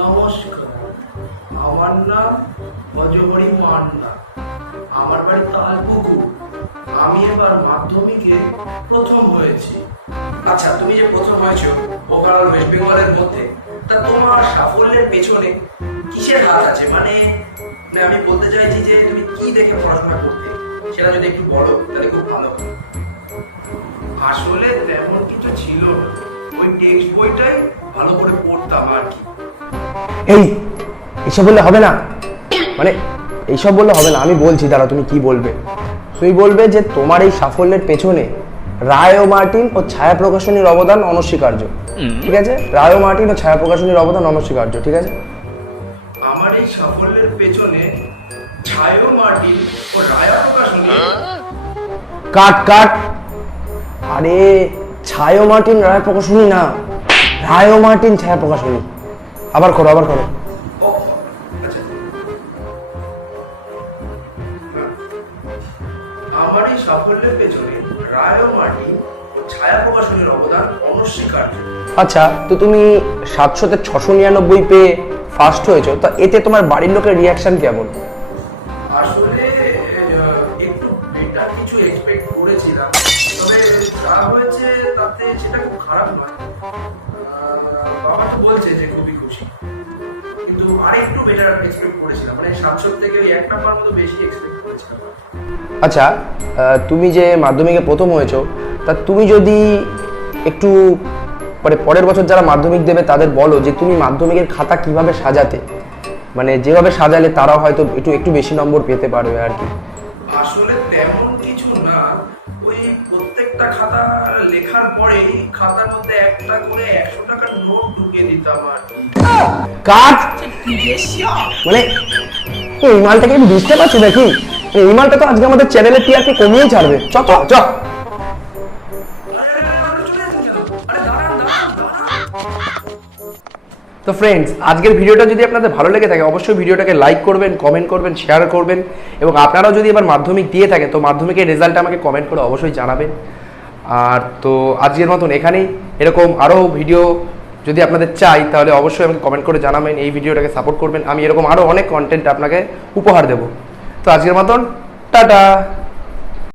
নমস্কার, আমার নাম অজহরি মান্না। আমার বাড়ি তালপুকুর। আমি এবার মাধ্যমিকে প্রথম হয়েছি। আচ্ছা, তুমি যে প্রথম হয়েছো ওভারঅল ওয়েস্ট বেঙ্গলের মধ্যে, তা তোমার সাফল্যের পেছনে কিসের হাত আছে? মানে আমি বলতে চাইছি যে তুমি কি দেখে পড়াশোনা করতে, সেটা যদি একটু বলো তাহলে খুব ভালো হয়। আসলে তেমন কিছু ছিল না, ওই টেক্সট বইটাই ভালো করে পড়তাম আর কি। এইসব বললে হবে না, মানে এইসব বললে হবে না। আমি বলছি, দাঁড়া, তুমি কি বলবে? তুমি বলবে যে তোমার এই সাফল্যের পেছনে রায় ও মার্টিন ও ছায়া প্রকাশনীর অবদান অনস্বীকার্য। ঠিক আছে, রায় ও মার্টিন ও ছায়া প্রকাশনীর অবদান অনস্বীকার্য। ঠিক আছে, আমার এই সাফল্যের পেছনে ছায়া মার্টিন ও রায়া প্রকাশনী। কাট কাট। আরে ছায়া মার্টিন রায় প্রকাশনী না, রায় ও মার্টিন ছায়া প্রকাশনী। আবার করো, আবার করো। ও, আচ্ছা। আমার এই সাফল্যের পেছনে রায় ও মার্টিন ছায়া প্রকাশনীর অবদান অনস্বীকার্য। আচ্ছা, তো তুমি 700-তে 699 পেয়ে ফার্স্ট হয়েছো, তো এতে তোমার বাড়ির লোকের রিয়াকশন কেমন? আসলে একটু বেটার কিছু এক্সপেক্ট করেছিলাম, তবে যা হয়েছে তাতে সেটা খুব খারাপ নয়। বাবা তো বলছে যে খুবই খুশি, কিন্তু আর একটু বেটার এক্সপেক্ট করেছিলাম। মানে 700 থেকে ওই 1 নাম্বার মতো বেশি এক্সপেক্ট করেছিলাম। আচ্ছা, তুমি যে মাধ্যমিকে প্রথম হয়েছো, তা তুমি যদি একটু মানে পরের বছর যারা মাধ্যমিক দেবে তাদের বলো যে তুমি মাধ্যমিকের খাতা কিভাবে সাজাতে, মানে যেভাবে সাজালে তারাও হয়তো একটু একটু বেশি নম্বর পেতে পারবে আর কি। আসলে তেমন কিছু না, ওই প্রত্যেকটা খাতা লেখার পরে খাতার মধ্যে একটা করে 100 টাকার নোট ঢুকিয়ে দিতাম আর কি। কাট। মানে এই মালটাকে আমি বুঝতে পারছি নাকি? এই মালটা তো আজকে আমাদের চ্যানেলের টিআরপি কমিয়েই ছাড়বে। চল চল। তো ফ্রেন্ডস, আজকের ভিডিওটা যদি আপনাদের ভালো লেগে থাকে অবশ্যই ভিডিওটাকে লাইক করবেন, কমেন্ট করবেন, শেয়ার করবেন, এবং আপনারাও যদি এবার মাধ্যমিক দিয়ে থাকেন তো মাধ্যমিকের রেজাল্ট আমাকে কমেন্ট করে অবশ্যই জানাবেন। আর তো আজকের মতন এখানেই। এরকম আরও ভিডিও যদি আপনাদের চাই তাহলে অবশ্যই আমাকে কমেন্ট করে জানাবেন, এই ভিডিওটাকে সাপোর্ট করবেন। আমি এরকম আরও অনেক কন্টেন্ট আপনাকে উপহার দেবো। তো আজকের মতন টাটা।